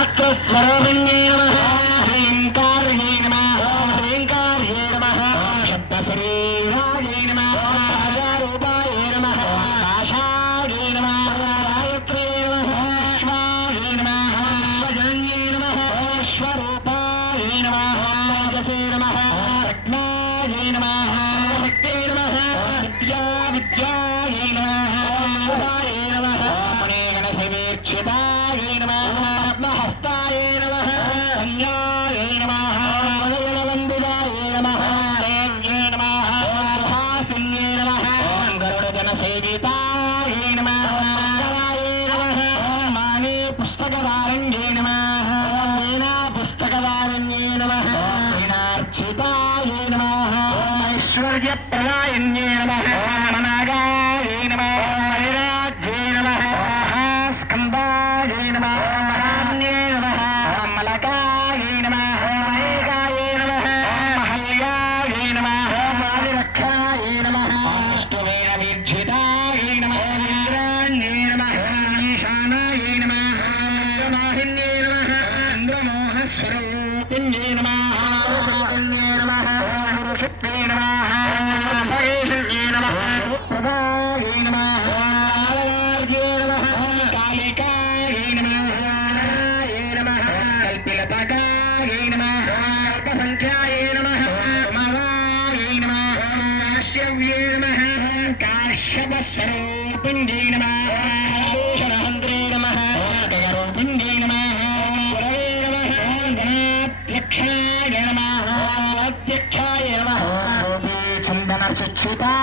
स्वरूपिण्ये नमः ह्रीङ्कार्ये नमः ह्रीङ्कार्ये नमः शब्दशरीराय नमः राजारूपाय नमः आशाये नमः गायत्र्ये नमः अश्वाय नमः अश्वजन्ये नमः अश्वरूपाय नमः तेजसे नमः रत्नाय नमः शक्ते नमः विद्या विद्याय नमः उदाय नमः गणसेवीक्षिताय नमः हस्ताय नमः अन्याय नमः वन्दुदाय नमः रेव्ये नमः हासिन्ये नमः गरुडजनसेविताय नमः माने पुस्तकदारण्ये नमः वीणा पुस्तकदारण्ये नमः वीणार्चिताय नमः ऐश्वर्यप्रदायन्ये नमः नागाय नमः वैराज्ये नमः स्कन्दाय नमः स्वरूपिण्ये नमः शक्तिन्ये नमः शक्ते नमः भयेशन्ये नमः प्रभाये नमः आलयार्गे नमः कालिकाये नमः नाराये नमः कल्पिलपकाये नमः कल्पसङ्ख्याये नमः उमावाये नमः काश्यव्ये नमः काश्यपस्वरूपिण्ये नमः